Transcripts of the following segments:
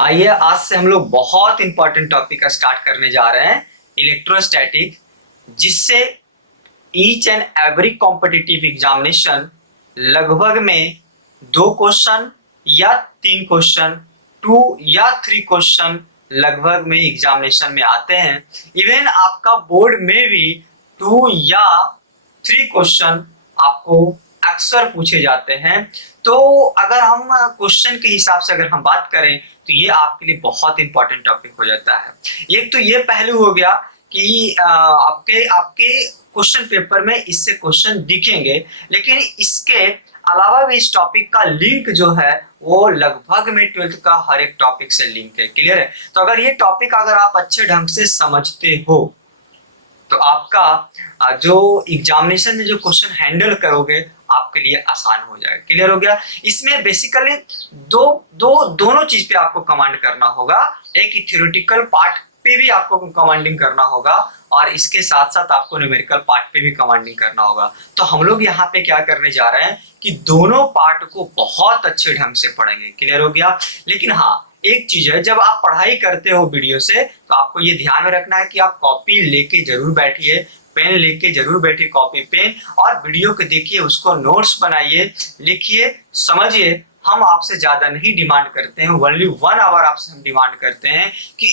आइए आज से हम लोग बहुत इंपॉर्टेंट टॉपिक का स्टार्ट करने जा रहे हैं, इलेक्ट्रोस्टैटिक, जिससे each and every competitive examination लगभग में 2 क्वेश्चन या 3 क्वेश्चन, 2 या 3 क्वेश्चन लगभग में एग्जामिनेशन में आते हैं। इवन आपका बोर्ड में भी 2 या 3 क्वेश्चन आपको अक्सर पूछे जाते हैं। तो अगर हम क्वेश्चन के हिसाब से अगर हम बात करें तो ये आपके लिए बहुत इंपॉर्टेंट टॉपिक हो जाता है। एक तो ये पहलू हो गया कि आपके आपके क्वेश्चन पेपर में इससे क्वेश्चन दिखेंगे, लेकिन इसके अलावा भी इस टॉपिक का लिंक जो है वो लगभग में 12th का हर एक टॉपिक से लिंक है। क्लियर है? तो अगर ये टॉपिक अगर आप अच्छे ढंग से समझते हो तो आपका जो एग्जामिनेशन में जो क्वेश्चन हैंडल करोगे आपके लिए आसान हो जाएगा। क्लियर हो गया? इसमें बेसिकली दोनों चीज पे आपको कमांड करना होगा। एक थ्योरेटिकल पार्ट पे भी आपको कमांडिंग करना होगा और इसके साथ साथ आपको न्यूमेरिकल पार्ट पे भी कमांडिंग करना होगा। तो हम लोग यहाँ पे क्या करने जा रहे हैं कि दोनों पार्ट को बहुत अच्छे ढंग से पढ़ेंगे। क्लियर हो गया? लेकिन हाँ, एक चीज है, जब आप पढ़ाई करते हो वीडियो से तो आपको ये ध्यान में रखना है कि आप कॉपी लेके जरूर बैठिए, पेन लेके जरूर बैठिए, कॉपी पेन, और वीडियो को देखिए, उसको नोट्स बनाइए, लिखिए, समझिए। हम आपसे ज्यादा नहीं डिमांड करते हैं, ओनली 1 आवर आपसे हम डिमांड करते हैं कि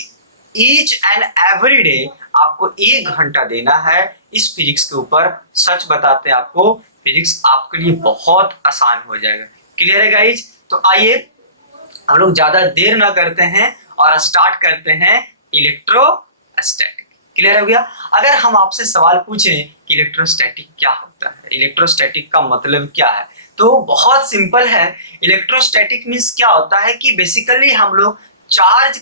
ईच एंड एवरी डे आपको 1 घंटा देना है इस फिजिक्स के ऊपर। सच बताते हैं आपको, फिजिक्स आपके लिए बहुत आसान हो जाएगा। क्लियर है गाइज? तो आइए हम लोग ज्यादा देर ना करते हैं और स्टार्ट करते हैं इलेक्ट्रोस्टैटिक। क्लियर हो गया? अगर हम आपसे सवाल पूछें कि इलेक्ट्रोस्टैटिक क्या होता है, इलेक्ट्रोस्टैटिक का मतलब क्या है, तो बहुत सिंपल है। इलेक्ट्रोस्टैटिक मीन्स क्या होता है कि बेसिकली हम लोग चार्ज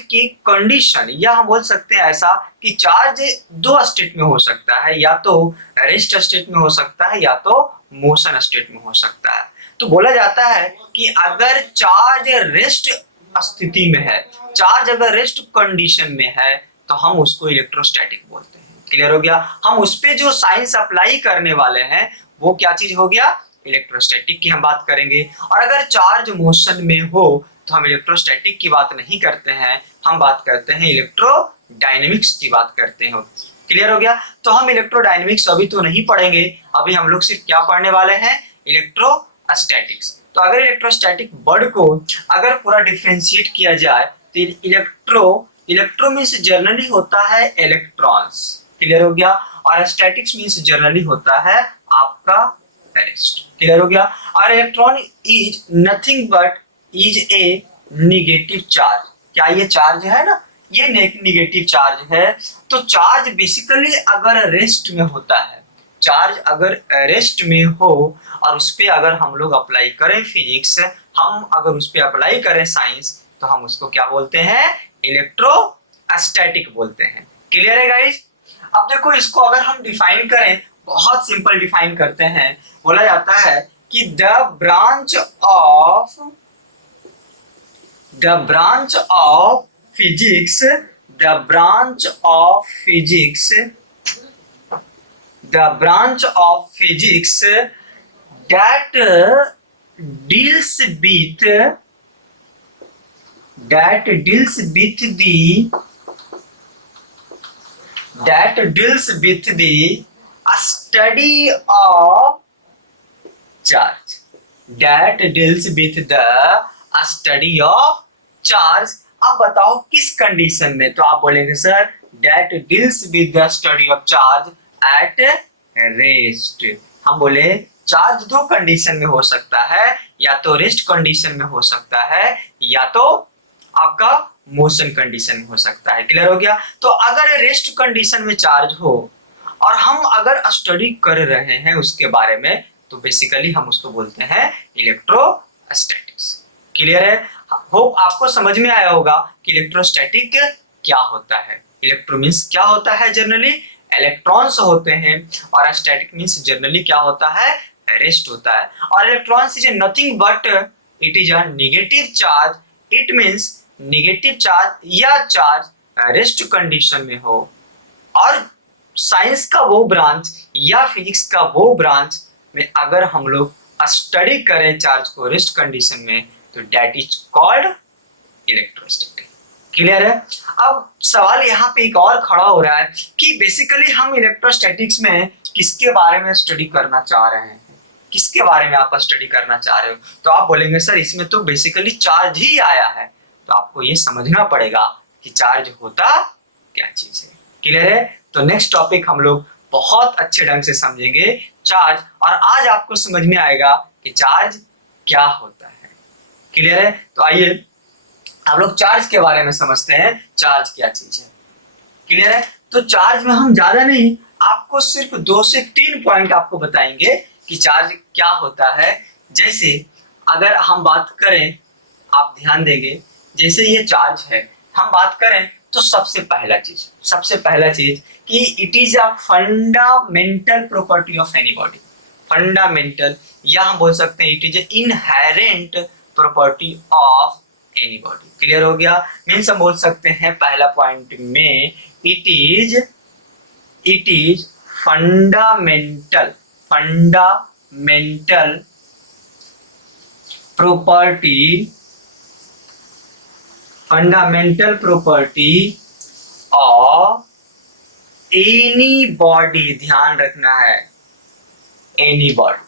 की कंडीशन, या हम बोल सकते हैं ऐसा कि चार्ज 2 स्टेट में हो सकता है, या तो रेस्ट स्टेट में हो सकता है या तो मोशन स्टेट में हो सकता है। तो बोला जाता है कि अगर चार्ज रेस्ट स्थिति में है, चार्ज अगर रेस्ट कंडीशन में है, तो हम उसको इलेक्ट्रोस्टैटिक बोलते हैं। क्लियर हो गया? हम उस पे जो साइंस अप्लाई करने वाले हैं वो क्या चीज हो गया? इलेक्ट्रोस्टैटिक की हम बात करेंगे। और अगर चार्ज मोशन में हो तो हम इलेक्ट्रोस्टैटिक की बात नहीं करते हैं, हम बात करते हैं इलेक्ट्रोडायनेमिक्स की बात करते हैं। क्लियर हो गया? तो हम इलेक्ट्रोडायनेमिक्स अभी तो नहीं पढ़ेंगे, अभी हम लोग सिर्फ क्या पढ़ने वाले हैं? इलेक्ट्रोस्टैटिक्स। तो अगर इलेक्ट्रोस्टैटिक वर्ड को अगर पूरा डिफरेंशिएट किया जाए तो इलेक्ट्रो मीन्स जनरली होता है इलेक्ट्रॉन्स। क्लियर हो गया? और स्टैटिक्स मीन्स जनरली होता है आपका रेस्ट। क्लियर हो गया? और electron is nothing but is a negative charge. क्या ये चार्ज है ना, ये निगेटिव चार्ज है। तो चार्ज बेसिकली अगर रेस्ट में होता है, चार्ज अगर रेस्ट में हो और उस पर अगर हम लोग अप्लाई करें फिजिक्स, हम अगर उस पर अप्लाई करें साइंस, तो हम उसको क्या बोलते हैं? इलेक्ट्रोस्टैटिक बोलते हैं। क्लियर है गाइज? अब देखो, इसको अगर हम डिफाइन करें, बहुत सिंपल डिफाइन करते हैं। बोला जाता है कि the branch of physics the branch of physics that deals with the study of charge, that deals with the study of charge। अब बताओ किस कंडीशन में? तो आप बोलेंगे sir that deals with the study of charge at rest। हम बोले charge 2 condition में हो सकता है, या तो रेस्ट कंडीशन में हो सकता है या तो आपका मोशन कंडीशन में हो सकता है। क्लियर हो गया? तो अगर रेस्ट कंडीशन में चार्ज हो और हम अगर स्टडी कर रहे हैं उसके बारे में, तो बेसिकली हम उसको बोलते हैं इलेक्ट्रोस्टैटिक्स। क्लियर है? होप आपको समझ में आया होगा कि इलेक्ट्रोस्टैटिक क्या होता है। इलेक्ट्रो मीन्स क्या होता है? जनरली इलेक्ट्रॉन्स होते हैं, और स्टैटिक मीन्स जनरली क्या होता है? रेस्ट होता है। और electrons is nothing but it is a negative charge. It means negative charge या चार्ज रेस्ट कंडीशन में हो, और साइंस का वो ब्रांच या फिजिक्स का वो ब्रांच में अगर हम लोग स्टडी करें चार्ज को रेस्ट कंडीशन में, तो that is called electrostatic. Clear है? अब सवाल यहाँ पे एक और खड़ा हो रहा है कि बेसिकली हम इलेक्ट्रोस्टैटिक्स में किसके बारे में स्टडी करना चाह रहे हैं, किसके बारे में आप स्टडी करना चाह रहे हो? तो आप बोलेंगे सर इसमें तो बेसिकली चार्ज ही आया है, तो आपको ये समझना पड़ेगा कि चार्ज होता क्या चीज है। क्लियर है? तो नेक्स्ट टॉपिक हम लोग बहुत अच्छे ढंग से समझेंगे चार्ज, और आज आपको समझ में आएगा कि चार्ज क्या होता है। क्लियर है? तो आइए हम लोग चार्ज के बारे में समझते हैं, चार्ज क्या चीज है। क्लियर है? तो चार्ज में हम ज्यादा नहीं, आपको सिर्फ 2 से 3 पॉइंट आपको बताएंगे कि चार्ज क्या होता है। जैसे अगर हम बात करें, आप ध्यान देंगे, जैसे ये चार्ज है, हम बात करें तो सबसे पहला चीज कि it is a fundamental property of any body. Fundamental, या हम बोल सकते हैं it is inherent property of any body. Clear हो गया? मीन्स हम बोल सकते हैं पहला पॉइंट में it is fundamental property of any body. ध्यान रखना है, एनी बॉडी।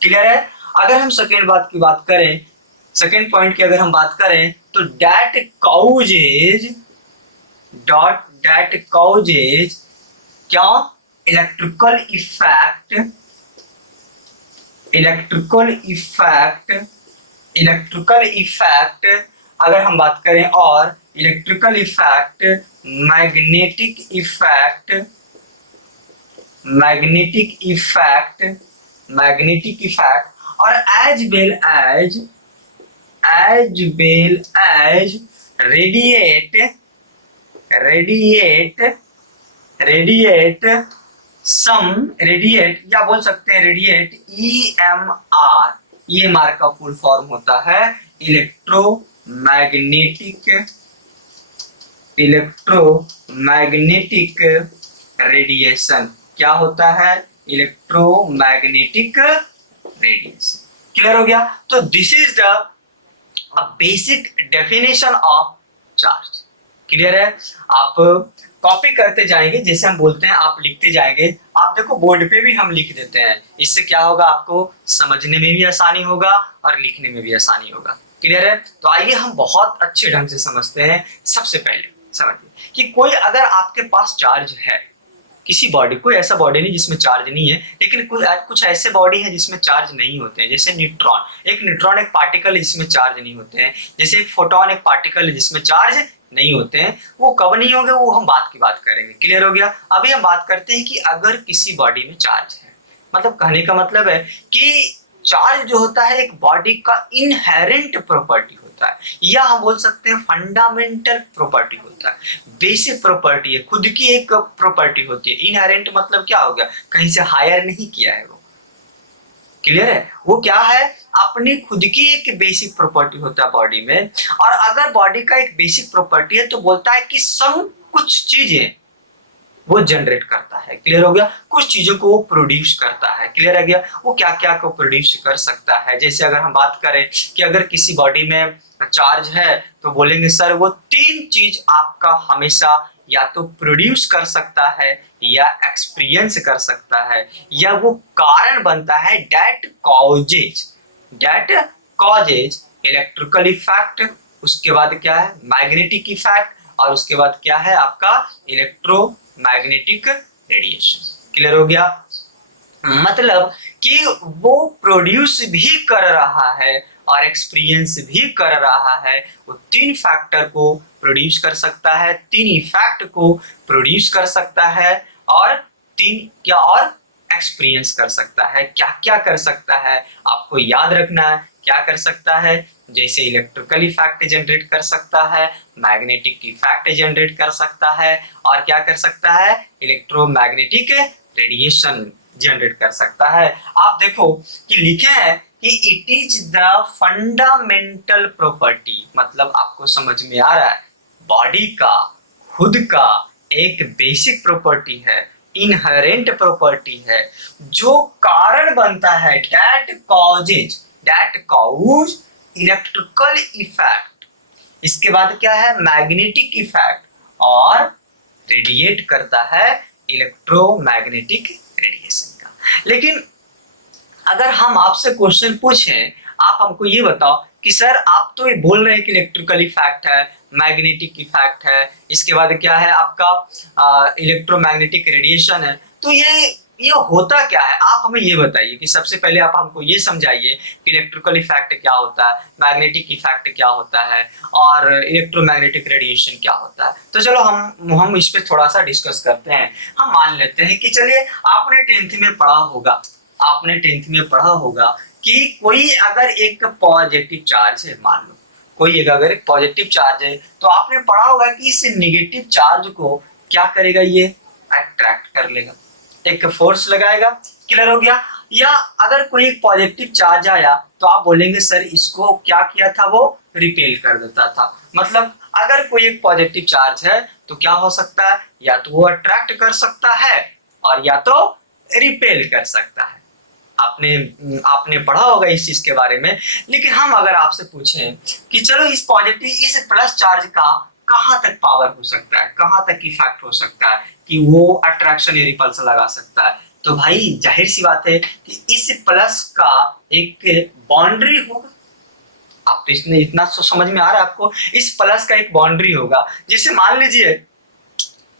क्लियर है? अगर हम सेकेंड पॉइंट की अगर हम बात करें तो दैट काउजेज क्या? इलेक्ट्रिकल इफेक्ट अगर हम बात करें, और इलेक्ट्रिकल इफेक्ट, मैग्नेटिक इफेक्ट और एज वेल एज रेडिएट या बोल सकते हैं रेडिएट EMR। EMR का फुल फॉर्म होता है इलेक्ट्रोमैग्नेटिक रेडिएशन। क्या होता है? Electromagnetic radiation. क्लियर हो गया? तो this is the basic definition of charge. Clear है? आप कॉपी करते जाएंगे, जैसे हम बोलते हैं आप लिखते जाएंगे। आप देखो बोर्ड पे भी हम लिख देते हैं, इससे क्या होगा, आपको समझने में भी आसानी होगा और लिखने में भी आसानी होगा। क्लियर है? तो आइए हम बहुत अच्छे ढंग से समझते हैं। सबसे पहले समझिए कि कोई अगर आपके पास चार्ज है, किसी बॉडी, कोई ऐसा बॉडी नहीं जिसमें चार्ज नहीं है, लेकिन कुछ ऐसे बॉडी है जिसमें चार्ज नहीं होते हैं। जैसे न्यूट्रॉन, एक पार्टिकल है जिसमें चार्ज नहीं होते हैं। जैसे एक फोटोन, एक पार्टिकल है जिसमें चार्ज नहीं होते हैं। वो कब नहीं होंगे, वो हम बात करेंगे। क्लियर हो गया? अभी हम बात करते हैं कि अगर किसी बॉडी में चार्ज है, मतलब कहने का मतलब है कि चार्ज जो होता है एक बॉडी का इनहेरेंट प्रॉपर्टी होता है, या हम बोल सकते हैं फंडामेंटल प्रॉपर्टी होता है, बेसिक प्रॉपर्टी है, खुद की एक प्रॉपर्टी होती है। इनहेरेंट मतलब क्या हो गया? कहीं से हायर नहीं किया है वो। क्लियर है? वो क्या है? अपनी खुद की एक बेसिक प्रॉपर्टी होता है बॉडी में। और अगर बॉडी का एक बेसिक प्रॉपर्टी है तो बोलता है कि सम कुछ चीजें वो जनरेट करता है। क्लियर हो गया? कुछ चीजों को वो प्रोड्यूस करता है। क्लियर है गया? वो क्या क्या को प्रोड्यूस कर सकता है। जैसे अगर हम बात करें कि अगर किसी बॉडी में चार्ज है तो बोलेंगे सर वो 3 चीज आपका हमेशा या तो प्रोड्यूस कर सकता है, या एक्सपीरियंस कर सकता है, या वो कारण बनता है दैट कॉजेज इलेक्ट्रिकल इफेक्ट। उसके बाद क्या है? Magnetic effect. और उसके बाद क्या है आपका? Electromagnetic radiation. क्लियर हो गया? मतलब कि वो प्रोड्यूस भी कर रहा है और एक्सपीरियंस भी कर रहा है। वो 3 फैक्टर को प्रोड्यूस कर सकता है, 3 इफेक्ट को प्रोड्यूस कर सकता है, और 3 क्या और एक्सपीरियंस कर सकता है। क्या क्या कर सकता है आपको याद रखना है। क्या कर सकता है? जैसे इलेक्ट्रिकल इफेक्ट जनरेट कर सकता है, मैग्नेटिक इफेक्ट जनरेट कर सकता है, और क्या कर सकता है? इलेक्ट्रोमैग्नेटिक रेडिएशन जनरेट कर सकता है। आप देखो कि लिखे हैं कि it is the fundamental property, मतलब आपको समझ में आ रहा है, बॉडी का खुद का एक बेसिक प्रॉपर्टी है, इनहेरेंट प्रॉपर्टी है, जो कारण बनता है दैट कॉज इलेक्ट्रिकल इफेक्ट इसके बाद क्या है, मैग्नेटिक इफेक्ट, और रेडिएट करता है इलेक्ट्रोमैग्नेटिक रेडिएशन का। लेकिन अगर हम आपसे क्वेश्चन पूछें, आप हमको ये बताओ कि सर आप तो ये बोल रहे हैं कि इलेक्ट्रिकल इफेक्ट है, मैग्नेटिक इफेक्ट है, इसके बाद क्या है आपका इलेक्ट्रोमैग्नेटिक रेडिएशन है, तो ये होता क्या है, आप हमें ये बताइए कि सबसे पहले आप हमको ये समझाइए कि इलेक्ट्रिकल इफेक्ट क्या होता है, मैग्नेटिक इफेक्ट क्या होता है, और इलेक्ट्रोमैग्नेटिक रेडिएशन क्या होता है। तो चलो हम इस पे थोड़ा सा डिस्कस करते हैं। हम मान लेते हैं कि चलिए आपने 10th में पढ़ा होगा, आपने 10th में पढ़ा होगा कि कोई अगर एक पॉजिटिव चार्ज है, मान लो कोई एक अगर एक पॉजिटिव चार्ज है, तो आपने पढ़ा होगा कि इस नेगेटिव चार्ज को क्या करेगा, ये अट्रैक्ट कर लेगा, एक फोर्स लगाएगा। क्लियर हो गया। या अगर कोई एक पॉजिटिव चार्ज आया तो आप बोलेंगे सर इसको क्या किया था, वो रिपेल कर देता था। मतलब अगर कोई एक पॉजिटिव चार्ज है तो क्या हो सकता है, या तो वो अट्रैक्ट कर सकता है और या तो रिपेल कर सकता है। आपने आपने पढ़ा होगा इस चीज के बारे में। लेकिन हम अगर आपसे पूछें कि चलो इस पॉजिटिव इस प्लस चार्ज का कहां तक पावर हो सकता है, कहां तक इफेक्ट हो सकता है कि वो अट्रैक्शन या रिपल्सन लगा सकता है, तो भाई जाहिर सी बात है कि इस प्लस का एक बाउंड्री होगा। आप तो इसने इतना तो समझ में आ रहा है आपको, इस प्लस का एक बाउंड्री होगा। जैसे मान लीजिए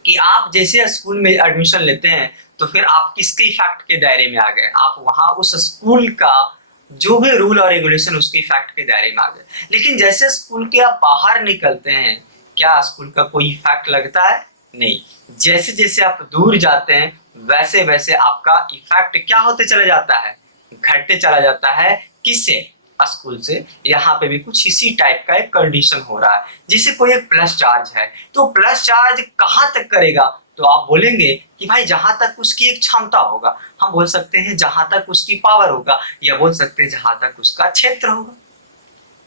कि आप जैसे स्कूल में एडमिशन लेते हैं तो फिर आप किसके इफेक्ट के दायरे में आ गए, आप वहां उस स्कूल का जो भी रूल और रेगुलेशन उसके इफेक्ट के दायरे में आ गए। लेकिन जैसे स्कूल के आप बाहर निकलते हैं, क्या स्कूल का कोई इफेक्ट लगता है, नहीं। जैसे जैसे आप दूर जाते हैं वैसे वैसे आपका इफेक्ट क्या होते चला जाता है, घटते चला जाता है। किससे, स्कूल से। यहाँ पे भी कुछ इसी टाइप का एक कंडीशन हो रहा है। जैसे कोई एक प्लस चार्ज है तो प्लस चार्ज कहाँ तक करेगा, तो आप बोलेंगे कि भाई जहां तक उसकी एक क्षमता होगा, हम बोल सकते हैं जहां तक उसकी पावर होगा, या बोल सकते हैं जहां तक उसका क्षेत्र होगा,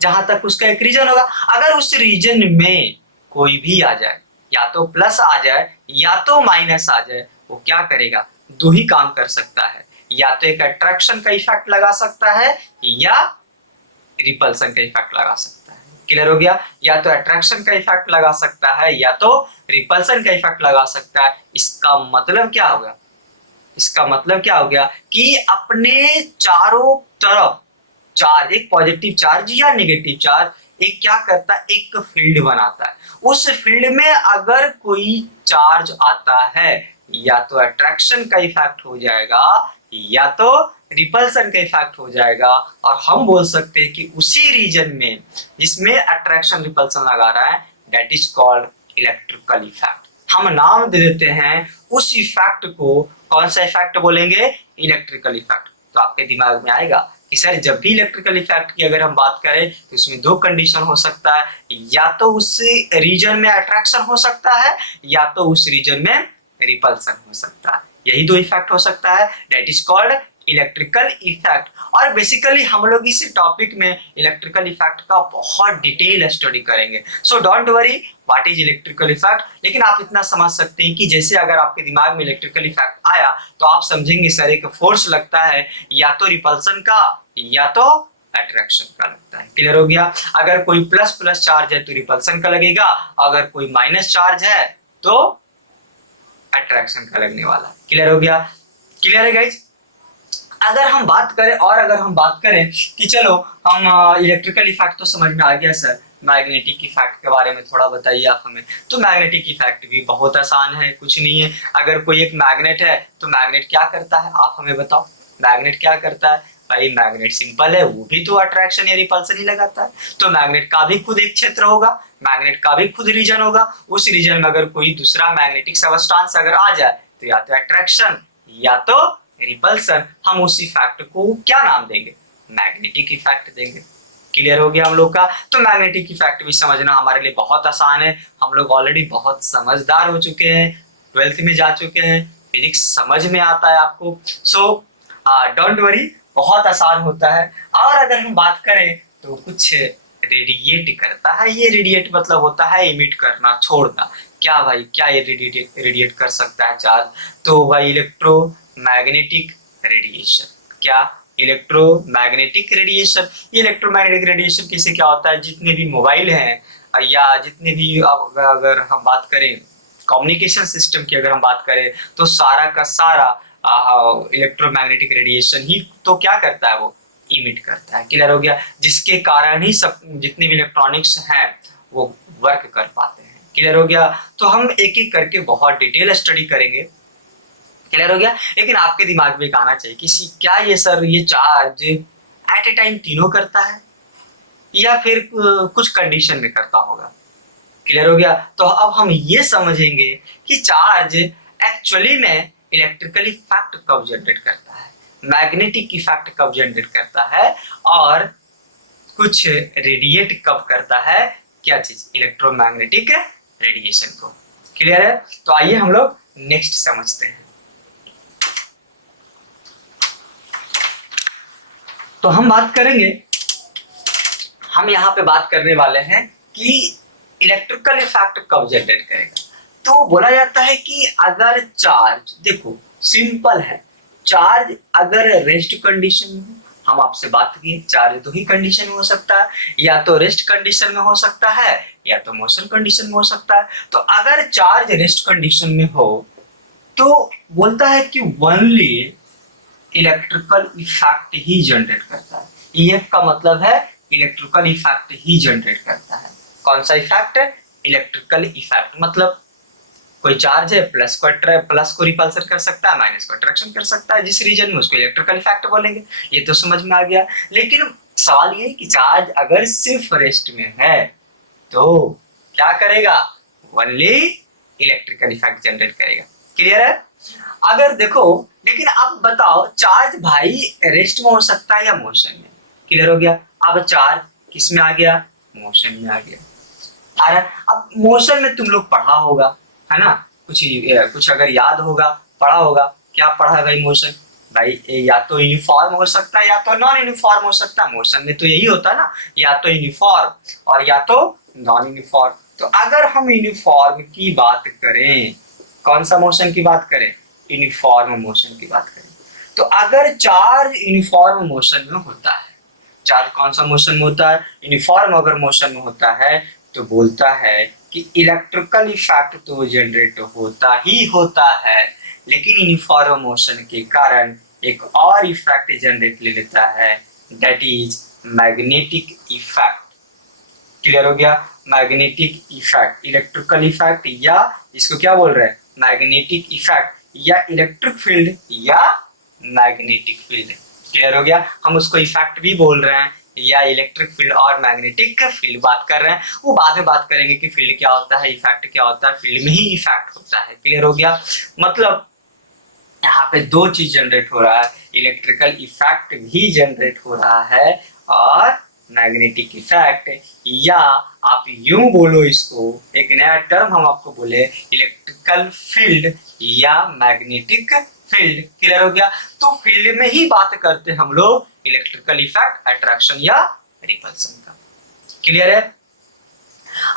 जहां तक उसका एक रीजन होगा। अगर उस रीजन में कोई भी आ जाए, या तो प्लस आ जाए या तो माइनस आ जाए, वो क्या करेगा, दो ही काम कर सकता है, या तो एक अट्रैक्शन का इफेक्ट लगा सकता है या रिपल्सन का इफेक्ट लगा सकता है। क्लियर हो गया। या तो अट्रैक्शन का इफेक्ट लगा सकता है या तो रिपल्सन का इफेक्ट लगा सकता है। इसका मतलब क्या होगा, इसका मतलब क्या हो गया कि अपने चारों तरफ चार्ज, एक पॉजिटिव चार्ज या नेगेटिव चार्ज एक क्या करता है, एक फील्ड बनाता है। उस फील्ड में अगर कोई चार्ज आता है, या तो अट्रैक्शन का इफेक्ट हो जाएगा या तो रिपल्सन का इफेक्ट हो जाएगा। और हम बोल सकते हैं कि उसी रीजन में जिसमें अट्रैक्शन रिपल्सन लगा रहा है, that is called electrical effect. हम नाम दे देते हैं उस इफेक्ट को, कौन सा इफेक्ट बोलेंगे, इलेक्ट्रिकल इफेक्ट। तो आपके दिमाग में आएगा कि सर जब भी इलेक्ट्रिकल इफेक्ट की अगर हम बात करें तो इसमें दो कंडीशन हो सकता है, या तो उस रीजन में अट्रैक्शन हो सकता है या तो उस रीजन में रिपल्सन हो सकता है। यही दो इफेक्ट हो सकता है, that is called electrical effect. और बेसिकली हम लोग इस टॉपिक में इलेक्ट्रिकल इफेक्ट का बहुत डिटेल स्टडी करेंगे। So don't worry what is electrical effect. लेकिन आप इतना समझ सकते हैं कि जैसे अगर आपके दिमाग में इलेक्ट्रिकल इफेक्ट आया तो आप समझेंगे सर एक फोर्स लगता है, या तो रिपल्सन का या तो अट्रैक्शन का लगता है। क्लियर हो गया। अगर कोई प्लस प्लस चार्ज है तो रिपल्सन का लगेगा, अगर कोई माइनस चार्ज है तो अट्रैक्शन का लगने वाला। क्लियर हो गया। क्लियर है गाइज। अगर हम बात करें, और अगर हम बात करें कि चलो हम इलेक्ट्रिकल इफेक्ट तो समझ में आ गया सर, मैग्नेटिक इफेक्ट के बारे में थोड़ा बताइए आप हमें। तो मैग्नेटिक इफेक्ट भी बहुत आसान है, कुछ नहीं है। अगर कोई एक मैग्नेट है तो मैग्नेट क्या करता है, आप हमें बताओ, मैग्नेट क्या करता है। भाई मैग्नेट सिंपल है, वो भी तो अट्रैक्शन या रिपल्सन ही लगाता है। तो मैग्नेट का भी खुद एक क्षेत्र होगा, मैग्नेट का भी खुद रीजन होगा। उस रीजन में अगर कोई दूसरा मैग्नेटिक सबस्टांस अगर आ जाए तो या तो अट्रैक्शन या तो रिपल्सन। हम उस इफेक्ट को क्या नाम देंगे, मैग्नेटिक इफेक्ट देंगे। क्लियर हो गया हम लोग का। तो मैग्नेटिक इफेक्ट भी समझना हमारे लिए बहुत आसान है। हम लोग ऑलरेडी बहुत समझदार हो चुके हैं, 12th में जा चुके हैं, फिजिक्स समझ में आता है आपको। सो डोंट वरी, बहुत आसान होता है। और अगर हम बात करें तो कुछ रेडिएट करता है। ये रेडिएट मतलब होता है इमिट करना, छोड़ना। क्या भाई, क्या ये रेडिएट कर सकता है चार्ज, तो भाई इलेक्ट्रोमैग्नेटिक रेडिएशन। क्या, इलेक्ट्रोमैग्नेटिक रेडिएशन। ये इलेक्ट्रोमैग्नेटिक रेडिएशन किसे क्या होता है, जितने भी मोबाइल हैं या जितने भी अगर हम बात करें कम्युनिकेशन सिस्टम की, अगर हम बात करें तो सारा का सारा इलेक्ट्रोमैग्नेटिक रेडिएशन ही तो क्या करता है, वो इमिट करता है। क्लियर हो गया? जिसके कारण ही सब जितने भी इलेक्ट्रॉनिक्स हैं वो वर्क कर पाते हैं। क्लियर हो गया? तो हम एक एक करके बहुत डिटेल स्टडी करेंगे। क्लियर हो गया? लेकिन आपके दिमाग में एक आना चाहिए कि क्या ये सर ये चार्ज एट ए टाइम तीनों करता है या फिर कुछ कंडीशन में करता होगा। क्लियर हो गया? तो अब हम ये समझेंगे कि चार्ज एक्चुअली में इलेक्ट्रिकल इफेक्ट कब जनरेट करता है, मैग्नेटिक इफेक्ट कब जनरेट करता है, और कुछ रेडिएट कब करता है, क्या चीज, इलेक्ट्रोमैग्नेटिक रेडिएशन को। क्लियर है? तो आइए हम लोग नेक्स्ट समझते हैं। तो हम बात करेंगे, हम यहाँ पे बात करने वाले हैं कि इलेक्ट्रिकल इफेक्ट कब जनरेट करेगा। तो बोला जाता है कि अगर चार्ज, देखो सिंपल है, चार्ज अगर रेस्ट कंडीशन में, हम आपसे बात किए चार्ज दो ही कंडीशन में हो सकता है, या तो रेस्ट कंडीशन में हो सकता है या तो मोशन कंडीशन में हो सकता है। तो अगर चार्ज रेस्ट कंडीशन में हो तो बोलता है कि ओनली इलेक्ट्रिकल इफेक्ट ही जनरेट करता है। ईएफ का मतलब है इलेक्ट्रिकल इफेक्ट ही जनरेट करता है। कौन सा इफेक्ट? Electrical effect. मतलब कोई चार्ज है, प्लस को रिपल्सन कर सकता है, माइनस को अट्रैक्शन कर सकता है, जिस रीजन में उसको इलेक्ट्रिकल इफेक्ट बोलेंगे। ये तो समझ में आ गया। लेकिन सवाल ये कि चार्ज अगर सिर्फ रेस्ट में है तो क्या करेगा? ओनली इलेक्ट्रिकल इफेक्ट जनरेट करेगा। क्लियर है? अगर देखो, लेकिन अब बताओ चार्ज भाई रेस्ट में हो सकता है या मोशन में। क्लियर हो गया? अब चार्ज किस में आ गया? मोशन में आ गया। अरे अब मोशन में तुम लोग पढ़ा होगा, है ना, कुछ अगर याद होगा, पढ़ा होगा। क्या पढ़ा है भाई? मोशन भाई या तो यूनिफॉर्म हो सकता है या तो नॉन यूनिफॉर्म हो सकता है। मोशन में तो यही होता है ना, या तो यूनिफॉर्म और या तो नॉन यूनिफॉर्म। तो अगर हम यूनिफॉर्म की बात करें, कौन सा मोशन की बात करें? यूनिफॉर्म मोशन की बात करें। तो अगर चार्ज यूनिफॉर्म मोशन में होता है, चार्ज कौन सा मोशन में होता है? यूनिफॉर्म अगर मोशन में होता है तो बोलता है कि इलेक्ट्रिकल इफेक्ट तो जनरेट होता ही होता है, लेकिन यूनिफॉर्म मोशन के कारण एक और इफेक्ट जनरेट ले लेता है, that is magnetic effect. Clear हो गया? मैग्नेटिक इफेक्ट, इलेक्ट्रिकल इफेक्ट, या इसको क्या बोल रहे हैं? मैग्नेटिक इफेक्ट, या इलेक्ट्रिक फील्ड या मैग्नेटिक फील्ड। क्लियर हो गया? हम उसको इफेक्ट भी बोल रहे हैं या इलेक्ट्रिक फील्ड और मैग्नेटिक फील्ड बात कर रहे हैं। वो बाद में बात करेंगे कि फील्ड क्या होता है, इफेक्ट क्या होता है। फील्ड में ही इफेक्ट होता है। क्लियर हो गया? मतलब यहाँ पे दो चीज जनरेट हो रहा है, इलेक्ट्रिकल इफेक्ट भी जनरेट हो रहा है और मैग्नेटिक इफेक्ट, या आप यूं बोलो इसको, एक नया टर्म हम आपको बोले, इलेक्ट्रिकल फील्ड या मैग्नेटिक फील्ड। क्लियर हो गया? तो फील्ड में ही बात करते हैं हम लोग इलेक्ट्रिकल इफेक्ट, अट्रैक्शन या रिपल्सन का। क्लियर है?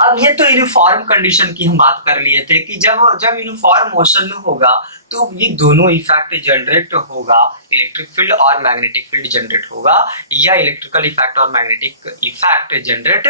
अब ये तो यूनिफॉर्म कंडीशन की हम बात कर लिए थे कि जब जब यूनिफॉर्म मोशन में होगा तो ये दोनों इफेक्ट जनरेट होगा, इलेक्ट्रिक फील्ड और मैग्नेटिक फील्ड जनरेट होगा, या इलेक्ट्रिकल इफेक्ट और मैग्नेटिक इफेक्ट जनरेट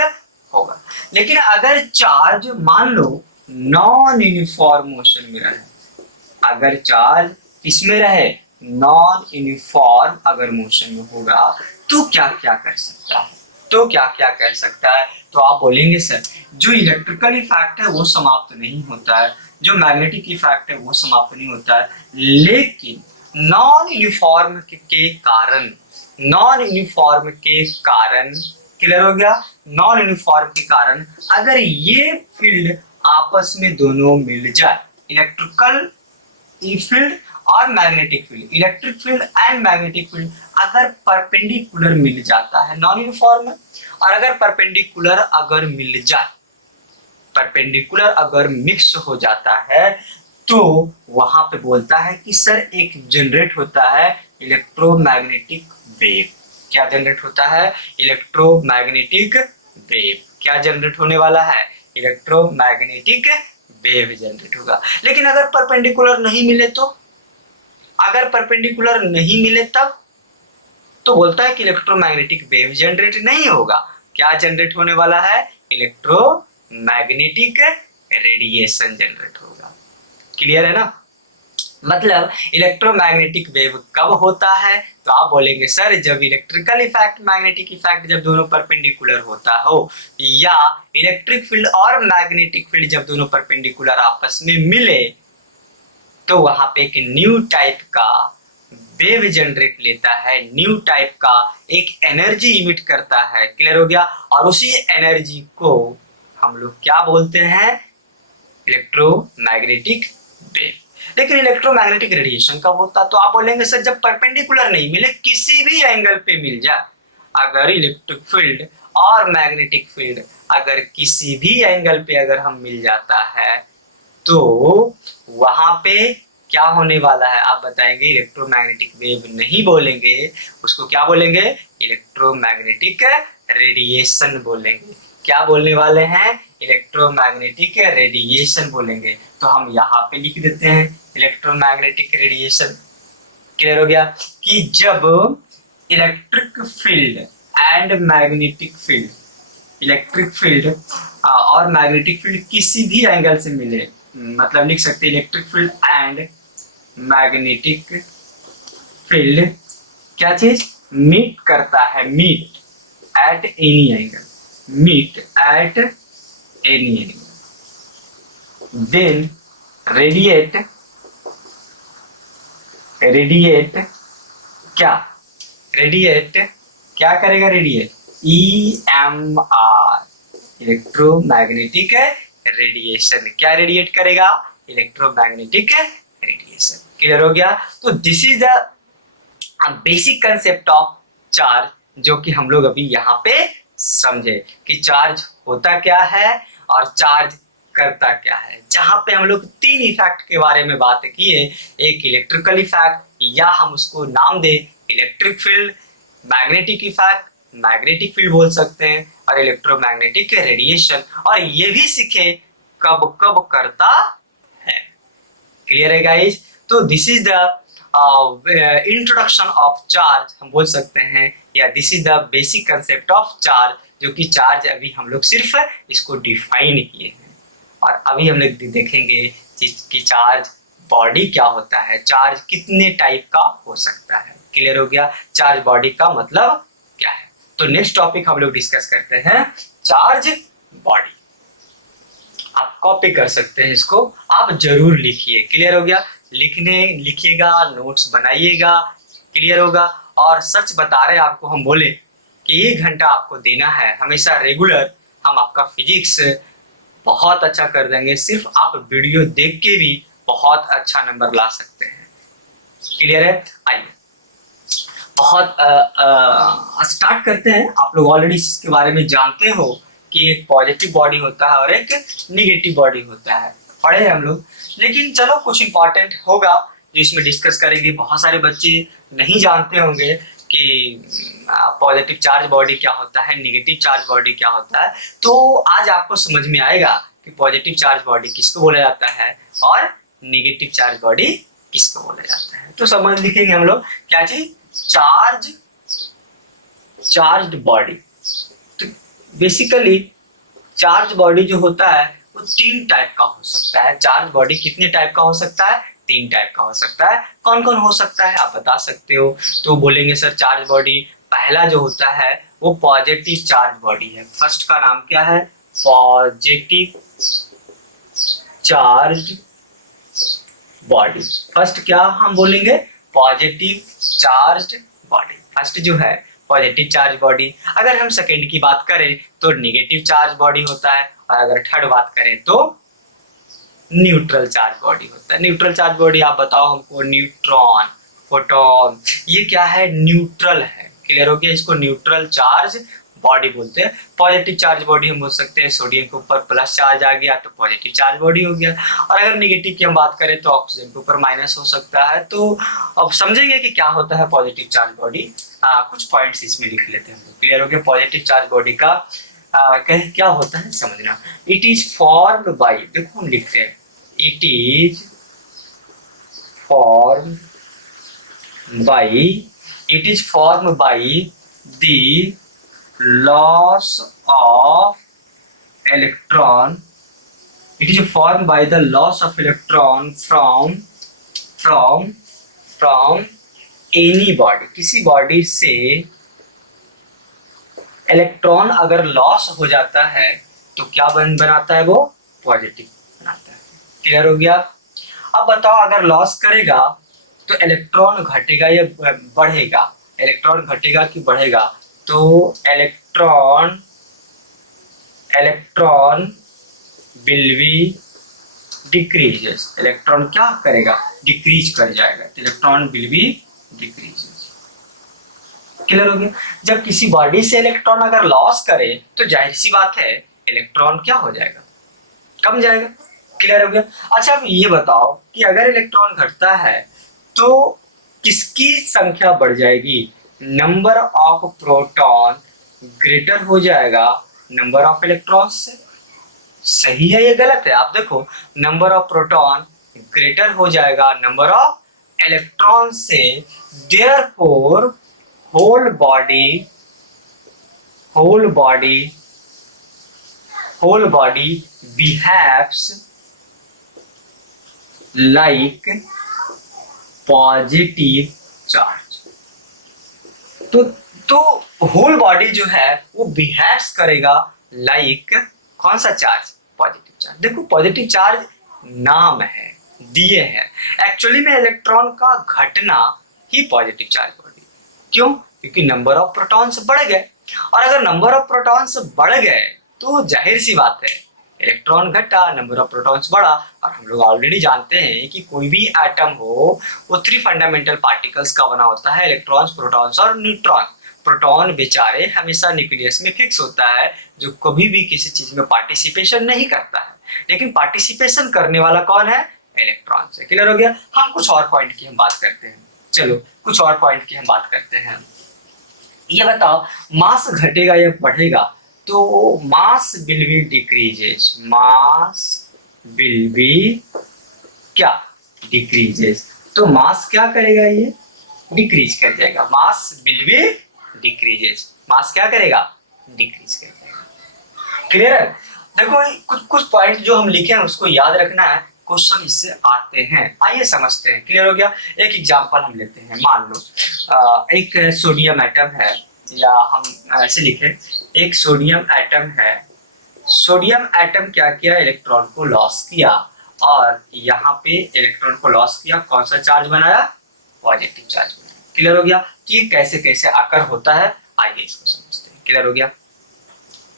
होगा। लेकिन अगर चार्ज मान लो नॉन यूनिफॉर्म मोशन में रहे, अगर चार्ज किसमें रहे? नॉन यूनिफॉर्म अगर मोशन में होगा तो क्या क्या कर सकता है? तो क्या क्या कर सकता है? तो आप बोलेंगे सर जो इलेक्ट्रिकल इफेक्ट है वो समाप्त नहीं होता है, जो मैग्नेटिक इफेक्ट है वो समाप्त नहीं होता है, लेकिन नॉन यूनिफॉर्म के कारण, नॉन यूनिफॉर्म के कारण, क्लियर हो गया? नॉन यूनिफॉर्म के कारण अगर ये फील्ड आपस में दोनों मिल जाए, इलेक्ट्रिकल फील्ड और magnetic field, electric field and magnetic field अगर परपेंडिकुलर मिल जाता है नॉन यूनिफॉर्म में, और अगर परपेंडिकुलर अगर मिल जाए, परपेंडिकुलर अगर मिक्स हो जाता है तो वहां पे बोलता है कि सर एक जनरेट होता है इलेक्ट्रोमैग्नेटिक वेव। क्या जनरेट होता है? Electromagnetic wave. क्या जनरेट होने वाला है? इलेक्ट्रोमैग्नेटिक वेव जनरेट होगा। लेकिन अगर परपेंडिकुलर नहीं मिले तो, अगर परपेंडिकुलर नहीं मिले तब तो बोलता है कि इलेक्ट्रोमैग्नेटिक वेव जनरेट नहीं होगा। क्या जनरेट होने वाला है? इलेक्ट्रो मैग्नेटिक रेडिएशन जनरेट होगा। क्लियर है ना? मतलब इलेक्ट्रोमैग्नेटिक वेव कब होता है, तो आप बोलेंगे सर जब इलेक्ट्रिकल इफेक्ट मैग्नेटिक इफेक्ट जब दोनों परपेंडिकुलर होता हो, या इलेक्ट्रिक फील्ड और मैग्नेटिक फील्ड जब दोनों परपेंडिकुलर आपस में मिले, तो वहां पे एक न्यू टाइप का वेव जनरेट लेता है, न्यू टाइप का एक एनर्जी इमिट करता है। क्लियर हो गया? और उसी एनर्जी को हम लोग क्या बोलते हैं? Electromagnetic wave. लेकिन इलेक्ट्रोमैग्नेटिक रेडिएशन कब होता? तो आप बोलेंगे सर जब परपेंडिकुलर नहीं मिले, किसी भी एंगल पे मिल जाए, अगर इलेक्ट्रिक फील्ड और मैग्नेटिक फील्ड अगर किसी भी एंगल पे अगर हम मिल जाता है, तो वहां पे क्या होने वाला है आप बताएंगे? इलेक्ट्रोमैग्नेटिक वेव नहीं बोलेंगे, उसको क्या बोलेंगे? इलेक्ट्रोमैग्नेटिक रेडिएशन बोलेंगे। क्या बोलने वाले हैं? इलेक्ट्रोमैग्नेटिक रेडिएशन बोलेंगे। तो हम यहाँ पे लिख देते हैं इलेक्ट्रोमैग्नेटिक रेडिएशन। क्लियर हो गया कि जब electric field and magnetic field, electric field और मैग्नेटिक फील्ड किसी भी एंगल से मिले, मतलब लिख सकते हैं electric field and magnetic field क्या चीज मीट करता है, meet at any angle, meet at any angle, then radiate, radiate क्या, रेडिएट क्या करेगा? Radiate EMR, electromagnetic radiation. क्या रेडिएट करेगा? Electromagnetic radiation. क्लियर हो गया? तो this is the basic concept of charge, जो कि हम लोग अभी यहाँ पे समझे कि चार्ज होता क्या है और चार्ज करता क्या है। जहां पे हम लोग तीन इफेक्ट के बारे में बात किए, एक इलेक्ट्रिकल इफेक्ट या हम उसको नाम दे electric field, magnetic effect magnetic field बोल सकते हैं, और इलेक्ट्रोमैग्नेटिक रेडिएशन, और ये भी सीखे कब कब करता है। क्लियर है गाइस? तो this is the introduction of charge हम बोल सकते हैं, या this is the basic concept of charge, जो कि चार्ज अभी हम लोग सिर्फ इसको डिफाइन किए हैं। और अभी हम लोग देखेंगे कि चार्ज बॉडी क्या होता है, चार्ज कितने टाइप का हो सकता है। क्लियर हो गया? चार्ज बॉडी का मतलब क्या है। तो नेक्स्ट टॉपिक हम लोग डिस्कस करते हैं चार्ज बॉडी। आप कॉपी कर सकते हैं इसको, आप जरूर लिखिए। क्लियर हो गया? लिखिएगा, नोट्स बनाइएगा। क्लियर होगा? और सच बता रहे आपको हम बोले कि 1 घंटा आपको देना है हमेशा रेगुलर, हम आपका फिजिक्स बहुत अच्छा कर देंगे। सिर्फ आप वीडियो देख के भी बहुत अच्छा नंबर ला सकते हैं। क्लियर है? आइए बहुत स्टार्ट करते हैं। आप लोग ऑलरेडी इसके बारे में जानते हो कि एक पॉजिटिव बॉडी होता है और एक निगेटिव बॉडी होता है, पढ़े हैं हम लोग। लेकिन चलो कुछ इंपॉर्टेंट होगा जो इसमें डिस्कस करेंगे। बहुत सारे बच्चे नहीं जानते होंगे कि पॉजिटिव चार्ज बॉडी क्या होता है, निगेटिव चार्ज बॉडी क्या होता है। तो आज आपको समझ में आएगा कि पॉजिटिव चार्ज बॉडी किसको बोला जाता है और निगेटिव चार्ज बॉडी किसको बोला जाता है। तो समझ लिखेंगे हम लोग क्या चीज, चार्ज्ड बॉडी। तो बेसिकली चार्ज बॉडी जो होता है वो 3 टाइप का हो सकता है। चार्ज बॉडी कितने टाइप का हो सकता है? 3 टाइप का हो सकता है। कौन कौन हो सकता है आप बता सकते हो? तो बोलेंगे सर चार्ज बॉडी पहला जो होता है वो पॉजिटिव चार्ज बॉडी है। फर्स्ट का नाम क्या है? Positive charge body. फर्स्ट क्या हम बोलेंगे? Positive charge body. फर्स्ट जो है पॉजिटिव चार्ज बॉडी। अगर हम सेकेंड की बात करें तो निगेटिव चार्ज बॉडी होता है, और अगर थर्ड बात करें तो न्यूट्रल चार्ज बॉडी होता है। न्यूट्रल चार्ज बॉडी आप बताओ हमको। न्यूट्रॉन, फोटोन, ये क्या है? न्यूट्रल है। क्लियर हो गया? इसको न्यूट्रल चार्ज बॉडी बोलते हैं। पॉजिटिव चार्ज बॉडी हम बोल सकते हैं, सोडियम के ऊपर प्लस चार्ज आ गया तो पॉजिटिव चार्ज बॉडी हो गया। और अगर निगेटिव की हम बात करें तो ऑक्सीजन के ऊपर माइनस हो सकता है। तो अब समझेंगे कि क्या होता है पॉजिटिव चार्ज बॉडी। कुछ पॉइंट्स इसमें लिख लेते हैं हम लोग। क्लियर हो गया? पॉजिटिव चार्ज बॉडी का क्या होता है समझना। इट इज फॉर्म्ड बाय, देखो हम लिखते हैं, it is formed by the loss of electron, it is formed by the loss of electron from any body, किसी बॉडी से इलेक्ट्रॉन अगर लॉस हो जाता है तो क्या बनाता है, वो पॉजिटिव बनाता है। क्लियर हो गया? अब बताओ, अगर लॉस करेगा तो इलेक्ट्रॉन घटेगा या बढ़ेगा? इलेक्ट्रॉन घटेगा कि बढ़ेगा? तो electron will be decreases. Electron क्या करेगा? डिक्रीज कर जाएगा। तो electron will be decreases. Clear हो गया? जब किसी बॉडी से इलेक्ट्रॉन अगर लॉस करे तो जाहिर सी बात है इलेक्ट्रॉन क्या हो जाएगा? कम जाएगा। क्लियर हो गया? अच्छा, अब ये बताओ कि अगर इलेक्ट्रॉन घटता है तो किसकी संख्या बढ़ जाएगी? नंबर ऑफ प्रोटॉन ग्रेटर हो जाएगा नंबर ऑफ इलेक्ट्रॉन से। सही है ये गलत है? आप देखो, नंबर ऑफ प्रोटॉन ग्रेटर हो जाएगा नंबर ऑफ इलेक्ट्रॉन से, therefore whole body behaves like positive charge। तो होल बॉडी जो है वो बिहेव्स करेगा लाइक कौन सा चार्ज? Positive charge. देखो, पॉजिटिव चार्ज नाम है, दिए है, एक्चुअली में इलेक्ट्रॉन का घटना ही पॉजिटिव चार्ज बॉडी। क्यों? क्योंकि नंबर ऑफ प्रोटॉन्स बढ़ गए, और अगर नंबर ऑफ प्रोटॉन्स बढ़ गए तो जाहिर सी बात है इलेक्ट्रॉन घटा, नंबर ऑफ प्रोटॉन्स बढ़ा। और हम लोग ऑलरेडी जानते हैं कि कोई भी एटम हो वो 3 फंडामेंटल पार्टिकल्स का बना होता है, इलेक्ट्रॉन्स, प्रोटॉन्स और न्यूट्रॉन। प्रोटॉन बेचारे हमेशा न्यूक्लियस में फिक्स होता है, जो कभी भी किसी चीज में पार्टिसिपेशन नहीं करता है, लेकिन पार्टिसिपेशन करने वाला कौन है? इलेक्ट्रॉन से। क्लियर हो गया? हम कुछ और पॉइंट की हम बात करते हैं। चलो, कुछ और पॉइंट की हम बात करते हैं। ये बताओ, मास घटेगा या बढ़ेगा? तो mass will be decreases. Mass will be क्या? डिक्रीजेस। तो मास क्या करेगा? ये डिक्रीज कर जाएगा। Mass will be decreases. Mass क्या करेगा? डिक्रीज कर जाएगा। क्लियर है? देखो, कुछ पॉइंट जो हम लिखे हैं उसको याद रखना है, क्वेश्चन इससे आते हैं। आइए समझते हैं। क्लियर हो गया? एक एग्जांपल हम लेते हैं। मान लो एक सोडियम एटम है, या हम ऐसे लिखें, एक सोडियम एटम है। सोडियम एटम क्या किया? इलेक्ट्रॉन को लॉस किया, और यहाँ पे इलेक्ट्रॉन को लॉस किया, कौन सा चार्ज बनाया? पॉजिटिव चार्ज बनाया। क्लियर हो गया? कि कैसे कैसे आकर होता है, आइए इसको समझते हैं। क्लियर हो गया?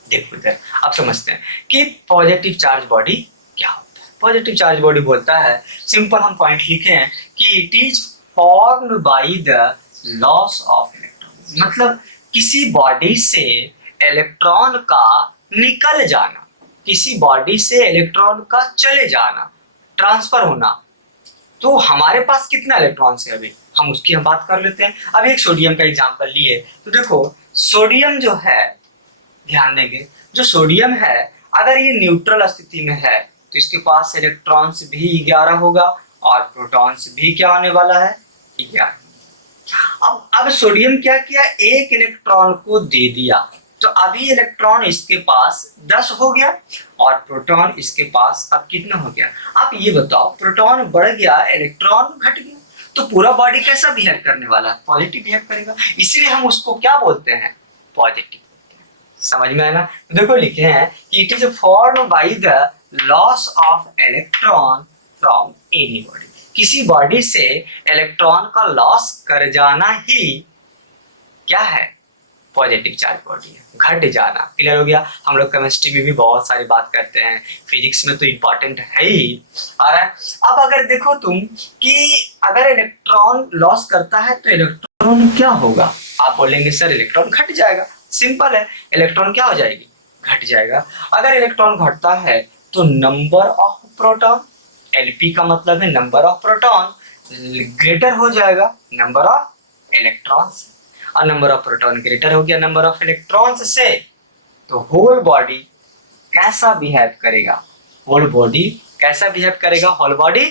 देखो इधर, अब समझते हैं कि पॉजिटिव चार्ज बॉडी क्या होता है। पॉजिटिव चार्ज बॉडी बोलता है, सिंपल हम पॉइंट लिखे हैं कि it is formed by the loss of electron. मतलब किसी बॉडी से इलेक्ट्रॉन का निकल जाना, किसी बॉडी से इलेक्ट्रॉन का चले जाना, ट्रांसफर होना। तो हमारे पास कितना इलेक्ट्रॉन है अभी, हम उसकी हम बात कर लेते हैं। अभी एक सोडियम का एग्जांपल लिए तो देखो, सोडियम जो है, ध्यान देंगे, जो सोडियम है अगर ये न्यूट्रल स्थिति में है तो इसके पास इलेक्ट्रॉन्स भी 11 होगा और प्रोटॉन्स भी क्या होने वाला है? 11। अब सोडियम क्या किया? एक इलेक्ट्रॉन को दे दिया, तो अभी इलेक्ट्रॉन इसके पास 10 हो गया और प्रोटॉन इसके पास अब कितना हो गया? आप ये बताओ, प्रोटॉन बढ़ गया, इलेक्ट्रॉन घट गया, तो पूरा बॉडी कैसा बिहेव करने वाला है? पॉजिटिव बिहेव करेगा। इसलिए हम उसको क्या बोलते हैं? पॉजिटिव। समझ में आया ना? देखो लिखे हैं कि it is formed by the loss of electron from any body. किसी बॉडी से इलेक्ट्रॉन का लॉस कर जाना ही क्या है? पॉजिटिव चार्ज बॉडी है, घट जाना। क्लियर हो गया? हम लोग केमिस्ट्री में भी बहुत सारी बात करते हैं, फिजिक्स में तो इम्पोर्टेंट है ही। और अब अगर देखो तुम कि अगर इलेक्ट्रॉन लॉस करता है तो इलेक्ट्रॉन क्या होगा? आप बोलेंगे सर इलेक्ट्रॉन घट जाएगा। सिंपल है, इलेक्ट्रॉन क्या हो जाएगी? घट जाएगा। अगर इलेक्ट्रॉन घटता है तो नंबर ऑफ प्रोटॉन, एलपी का मतलब है नंबर ऑफ प्रोटॉन, ग्रेटर हो जाएगा नंबर ऑफ इलेक्ट्रॉन्स, और नंबर ऑफ प्रोटॉन ग्रेटर हो गया नंबर ऑफ इलेक्ट्रॉन्स से, तो होल बॉडी कैसा बिहेव करेगा? होल बॉडी कैसा बिहेव करेगा? होल बॉडी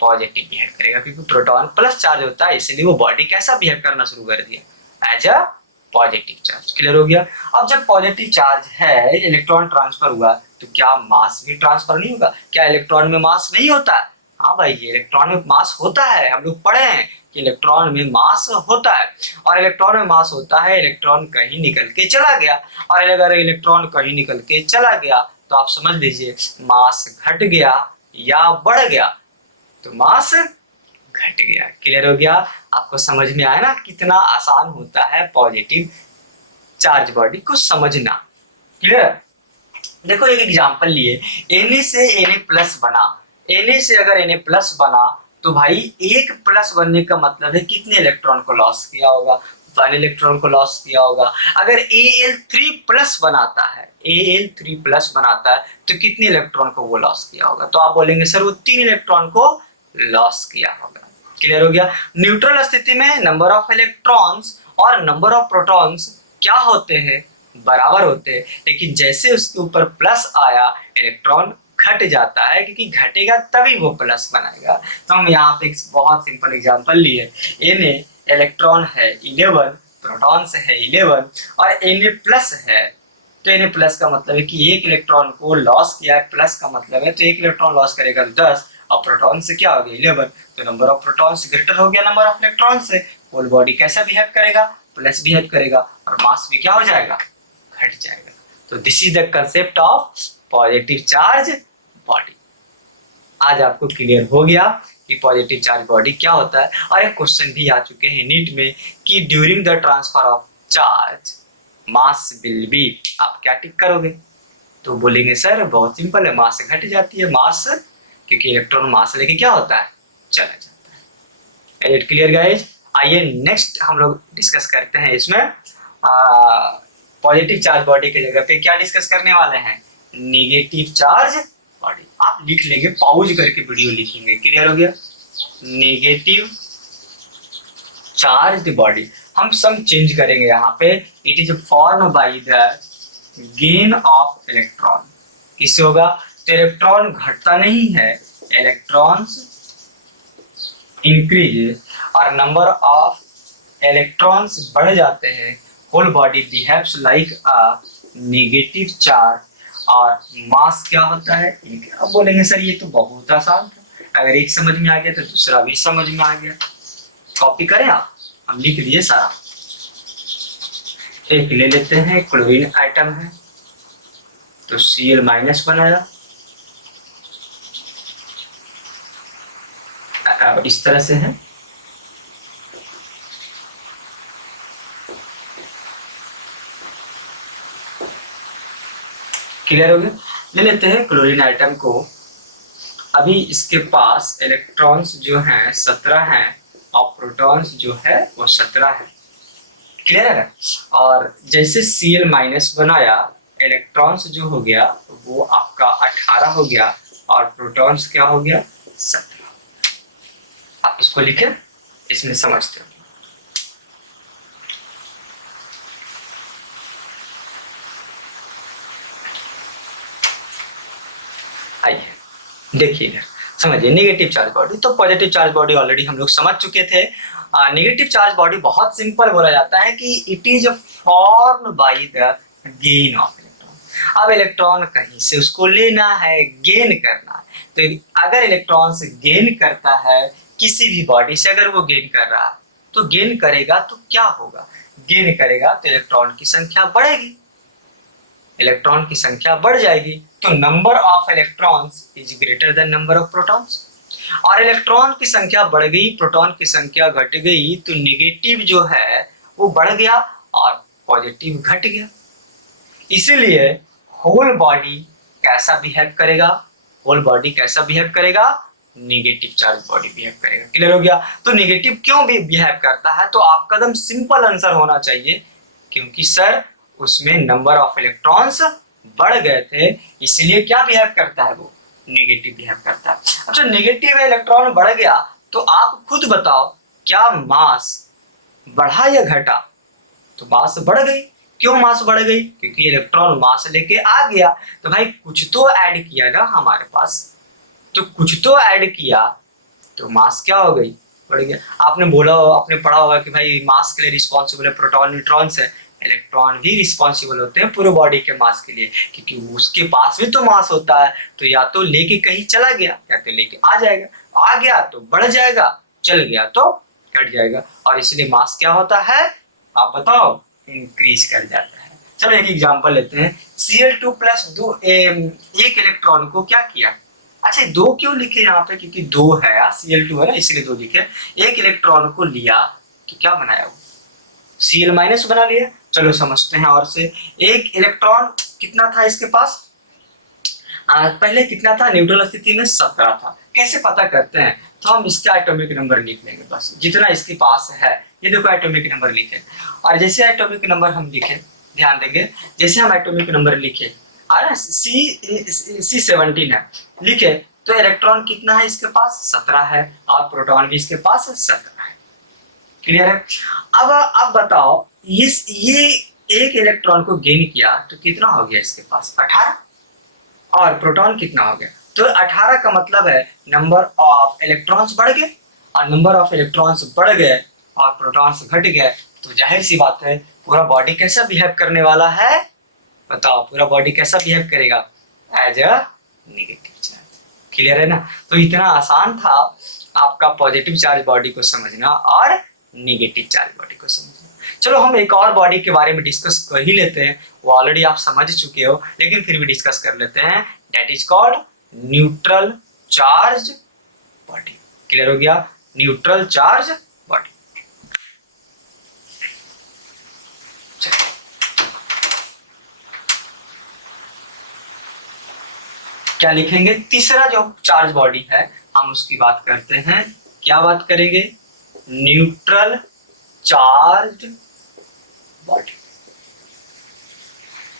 पॉजिटिव बिहेव करेगा, क्योंकि प्रोटॉन प्लस चार्ज होता है, इसलिए वो बॉडी कैसा बिहेव करना शुरू कर दिया? As a positive charge. Clear हो गया? अब जब पॉजिटिव चार्ज है, इलेक्ट्रॉन ट्रांसफर हुआ, तो क्या मास भी ट्रांसफर नहीं होगा? क्या इलेक्ट्रॉन में मास नहीं होता? हाँ भाई, इलेक्ट्रॉन में मास होता है, हम लोग पढ़े हैं कि इलेक्ट्रॉन में मास होता है। और इलेक्ट्रॉन में मास होता है, इलेक्ट्रॉन कहीं निकल के चला गया, और अगर इलेक्ट्रॉन कहीं निकल के चला गया तो आप समझ लीजिए मास घट गया या बढ़ गया, तो मास घट गया। क्लियर हो गया? आपको समझ में आया ना कितना आसान होता है पॉजिटिव चार्ज बॉडी को समझना। क्लियर? देखो एक एग्जांपल लिए, Na से Na प्लस बना, Na से अगर Na प्लस बना तो भाई एक प्लस बनने का मतलब है कितने इलेक्ट्रॉन को लॉस किया होगा? 1 इलेक्ट्रॉन को लॉस किया होगा। अगर Al3 प्लस बनाता है, Al3 प्लस बनाता है तो कितने इलेक्ट्रॉन को वो लॉस किया होगा? तो आप बोलेंगे सर वो 3 इलेक्ट्रॉन को लॉस किया होगा। क्लियर हो गया? न्यूट्रल स्थिति में नंबर ऑफ इलेक्ट्रॉन्स और नंबर ऑफ प्रोटॉन्स क्या होते हैं? बराबर होते हैं, लेकिन जैसे उसके ऊपर प्लस आया इलेक्ट्रॉन घट जाता है, क्योंकि घटेगा तभी वो प्लस बनाएगा। तो हम यहाँ पे एक बहुत सिंपल एग्जांपल लिए, Na इलेक्ट्रॉन है 11, प्रोटॉन्स है 11 और Na प्लस है, तो Na प्लस का मतलब है कि एक इलेक्ट्रॉन को लॉस किया है, प्लस का मतलब है तो एक इलेक्ट्रॉन लॉस करेगा तो 10, और प्रोटॉन से क्या हो गया 11, तो नंबर ऑफ प्रोटॉन्स ग्रेटर हो गया नंबर ऑफ इलेक्ट्रॉन से। होल बॉडी कैसा बिहेव करेगा? प्लस बिहेव करेगा, और मास भी क्या हो जाएगा? घट जाएगा। तो this is the concept of positive charge body. आज आपको क्लियर हो गया कि पॉजिटिव चार्ज बॉडी क्या होता है। और एक क्वेश्चन भी आ चुके हैं नीट में कि during the transfer of charge mass will B, आप क्या टिक करोगे? तो बोलेंगे सर बहुत सिंपल है, मास घट जाती है, मास क्योंकि इलेक्ट्रॉन मास लेके क्या होता है? चला जाता है। Clear guys? आइए नेक्स्ट हम लोग डिस्कस करते हैं इसमें पॉजिटिव चार्ज बॉडी की जगह पे क्या डिस्कस करने वाले हैं? Negative charge body. आप लिख लेंगे, पॉज करके वीडियो लिखेंगे। क्लियर हो गया? नेगेटिव चार्ज बॉडी हम सम चेंज करेंगे यहाँ पे। It is form by the gain of electron. किससे होगा? तो इलेक्ट्रॉन घटता नहीं है, इलेक्ट्रॉन्स इंक्रीज और नंबर ऑफ इलेक्ट्रॉन्स बढ़ जाते हैं। Whole body behaves like a negative charge, और मास क्या होता है? अब बोलेंगे सर ये तो बहुत आसान था, अगर एक समझ में आ गया तो दूसरा भी समझ में आ गया। कॉपी करें आप, हम लिख दिए सारा। एक ले लेते हैं, क्लोरीन आइटम है तो Cl माइनस बनाया, इस तरह से है। क्लियर हो गया? ले लेते हैं क्लोरीन आइटम को। अभी इसके पास इलेक्ट्रॉन्स जो हैं 17 हैं और प्रोटॉन्स जो है वो 17 है। क्लियर है? और जैसे Cl माइनस बनाया, इलेक्ट्रॉन्स जो हो गया वो आपका 18 हो गया और प्रोटॉन्स क्या हो गया? 17। आप इसको लिखें, इसमें समझते हो। आइए देखिए, समझिए नेगेटिव चार्ज बॉडी। तो पॉजिटिव चार्ज बॉडी ऑलरेडी हम लोग समझ चुके थे। नेगेटिव चार्ज बॉडी बहुत सिंपल बोला जाता है कि it is form by the gain of electron. अब इलेक्ट्रॉन कहीं से उसको लेना है, गेन करना है। तो अगर इलेक्ट्रॉन से गेन करता है किसी भी बॉडी से, अगर वो गेन कर रहा है तो गेन करेगा तो क्या होगा? गेन करेगा तो इलेक्ट्रॉन की संख्या बढ़ेगी, इलेक्ट्रॉन की संख्या बढ़ जाएगी तो number of electrons is greater than number of protons. और इलेक्ट्रॉन की संख्या बढ़ गई, प्रोटॉन की संख्या घट गई, तो नेगेटिव जो है वो बढ़ गया और पॉजिटिव घट गया। इसीलिए होल बॉडी कैसा बिहेव करेगा? होल बॉडी कैसा बिहेव करेगा? नेगेटिव चार्ज बॉडी बिहेव करेगा। क्लियर हो गया? तो नेगेटिव क्यों भी बिहेव करता है? तो आपका एकदम सिंपल आंसर होना चाहिए, क्योंकि सर उसमें नंबर ऑफ इलेक्ट्रॉन्स बढ़ गए थे, इसलिए क्या बिहेव करता है? वो नेगेटिव बिहेव करता है। अच्छा, नेगेटिव इलेक्ट्रॉन बढ़ गया तो आप खुद बताओ क्या मास बढ़ा या घटा? तो मास बढ़ गई। क्यों मास बढ़ गई? क्योंकि इलेक्ट्रॉन मास लेके आ गया। तो भाई कुछ तो ऐड किया ना हमारे पास, तो कुछ तो ऐड किया तो मास क्या हो गई? बढ़ गया। आपने बोला, आपने पढ़ा होगा कि भाई मास के लिए रिस्पॉन्सिबल है प्रोटॉन न्यूट्रॉन्स है। इलेक्ट्रॉन भी रिस्पॉन्सिबल होते हैं पूरे बॉडी के मास के लिए, क्योंकि उसके पास भी तो मास होता है। तो या तो लेके कहीं चला गया या तो लेके आ जाएगा, आ गया तो बढ़ जाएगा, चल गया तो घट जाएगा, और इसलिए मास क्या होता है आप बताओ, इंक्रीज कर जाता है। चलो एक एग्जांपल लेते हैं, Cl2 प्लस एक इलेक्ट्रॉन को क्या किया, अच्छा दो क्यों लिखे यहाँ पे, क्योंकि दो है यार, Cl2 है ना इसलिए दो लिखे। एक इलेक्ट्रॉन को लिया तो क्या बनाया वो, Cl माइनस बना लिया। चलो समझते हैं और से, एक इलेक्ट्रॉन कितना था इसके पास, पहले कितना था, न्यूट्रल स्थिति में 17 था। कैसे पता करते हैं, तो हम इसका एटॉमिक नंबर लिख लेंगे, बस जितना इसके पास है ये देखो एटॉमिक नंबर लिखे, और जैसे एटॉमिक नंबर हम लिखे, ध्यान देंगे जैसे हम एटॉमिक नंबर लिखे C17 है लिखे, तो इलेक्ट्रॉन कितना है इसके पास 17 है, और प्रोटॉन भी इसके पास 17 है। क्लियर है। अब बताओ ये एक इलेक्ट्रॉन को गेन किया तो कितना हो गया इसके पास 18, और प्रोटॉन कितना हो गया, तो 18 का मतलब है नंबर ऑफ इलेक्ट्रॉन्स बढ़ गए, और नंबर ऑफ इलेक्ट्रॉन्स बढ़ गए और प्रोटॉन्स घट गए, तो जाहिर सी बात है पूरा बॉडी कैसा बिहेव करने वाला है, बताओ पूरा बॉडी कैसा बिहेव करेगा, as a negative charge. Clear है ना। तो इतना आसान था आपका पॉजिटिव चार्ज बॉडी को समझना और नेगेटिव चार्ज बॉडी को समझना। चलो हम एक और बॉडी के बारे में डिस्कस कर ही लेते हैं, वो ऑलरेडी आप समझ चुके हो लेकिन फिर भी डिस्कस कर लेते हैं, that is called neutral charge body. Clear हो गया, न्यूट्रल चार्ज बॉडी। क्या लिखेंगे, तीसरा जो चार्ज बॉडी है हम उसकी बात करते हैं, क्या बात करेंगे, neutral charge body,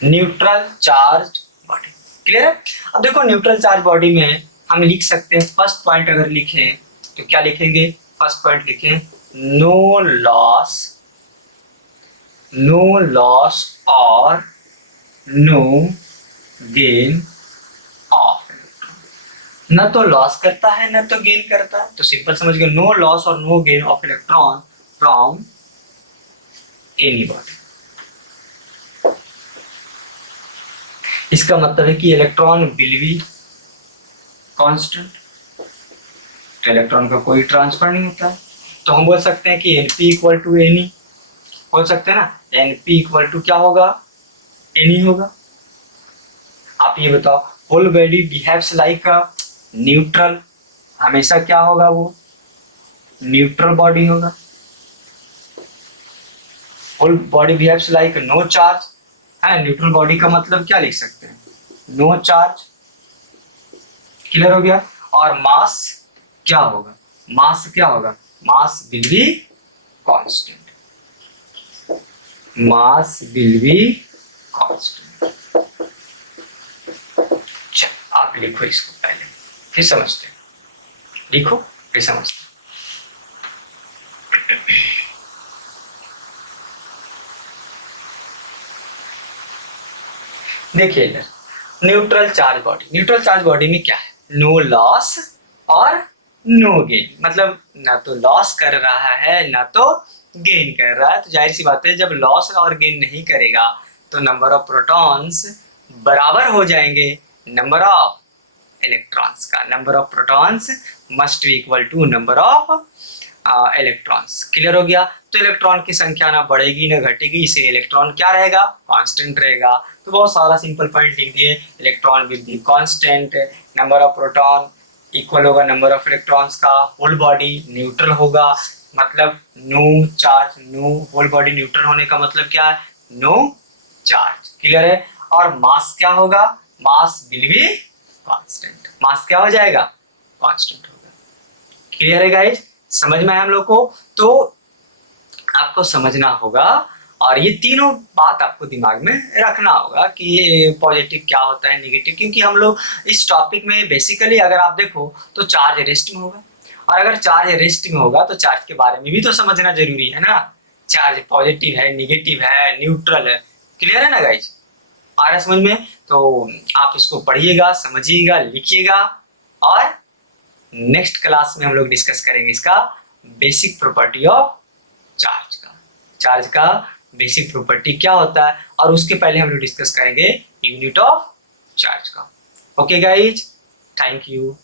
neutral charge body. Clear है। अब देखो न्यूट्रल चार्ज बॉडी में हम लिख सकते हैं, फर्स्ट पॉइंट अगर लिखें तो क्या लिखेंगे, फर्स्ट पॉइंट लिखें, नो लॉस और नो गेन ऑफ इलेक्ट्रॉन। न तो लॉस करता है न तो गेन करता है, तो सिंपल समझ गए, नो लॉस और no gain of electron from any body. इसका मतलब है कि इलेक्ट्रॉन विल बी कांस्टेंट, तो इलेक्ट्रॉन का कोई ट्रांसफर नहीं होता है, तो हम बोल सकते हैं कि Np इक्वल टू Ne, बोल सकते हैं ना, Np इक्वल टू क्या होगा, Ne होगा। आप ये बताओ, whole body behaves like a neutral, हमेशा क्या होगा, वो न्यूट्रल बॉडी होगा। Whole body behaves like no charge है, न्यूट्रल बॉडी का मतलब क्या लिख सकते हैं, नो चार्ज। क्लियर हो गया। और मास क्या होगा, मास क्या होगा, मास will be constant, mass will be constant. आप लिखो इसको पहले फिर समझते हैं, लिखो फिर समझते हैं। देखिए इधर neutral charge body, neutral charge body में क्या है, नो लॉस और नो गेन, मतलब ना तो लॉस कर रहा है ना तो गेन कर रहा है। तो जाहिर सी बात है जब लॉस और गेन नहीं करेगा तो नंबर ऑफ प्रोटॉन्स बराबर हो जाएंगे नंबर ऑफ इलेक्ट्रॉन्स का, number of protons must be equal to number of electrons. Clear हो गया। तो इलेक्ट्रॉन की संख्या ना बढ़ेगी ना घटेगी, इसलिए इलेक्ट्रॉन क्या रहेगा, कांस्टेंट रहेगा। तो बहुत सारा सिंपल पॉइंट लिख दिए, electron will be constant, number of proton equal होगा नंबर ऑफ इलेक्ट्रॉन्स का, होल बॉडी न्यूट्रल होगा, मतलब no charge, no whole body neutral होने का मतलब क्या है, नो चार्ज। क्लियर है। और मास क्या होगा, मास विल बी कांस्टेंट, मास क्या हो जाएगा, कांस्टेंट होगा। क्लियर है गाइस, समझ में आया हम लोग को। तो आपको समझना होगा और ये तीनों बात आपको दिमाग में रखना होगा कि ये पॉजिटिव क्या होता है, नेगेटिव, क्योंकि हम लोग इस टॉपिक में बेसिकली अगर आप देखो तो चार्ज रेस्ट में होगा, और अगर चार्ज रेस्ट में होगा तो चार्ज के बारे में भी तो समझना जरूरी है ना, चार्ज पॉजिटिव है, नेगेटिव है, न्यूट्रल है। क्लियर है ना गाइज, आ रहा समझ में। तो आप इसको पढ़िएगा, समझिएगा, लिखिएगा, और नेक्स्ट क्लास में हम लोग डिस्कस करेंगे इसका बेसिक प्रॉपर्टी ऑफ चार्ज का बेसिक प्रॉपर्टी क्या होता है, और उसके पहले हम लोग डिस्कस करेंगे यूनिट ऑफ चार्ज का। Okay guys, thank you.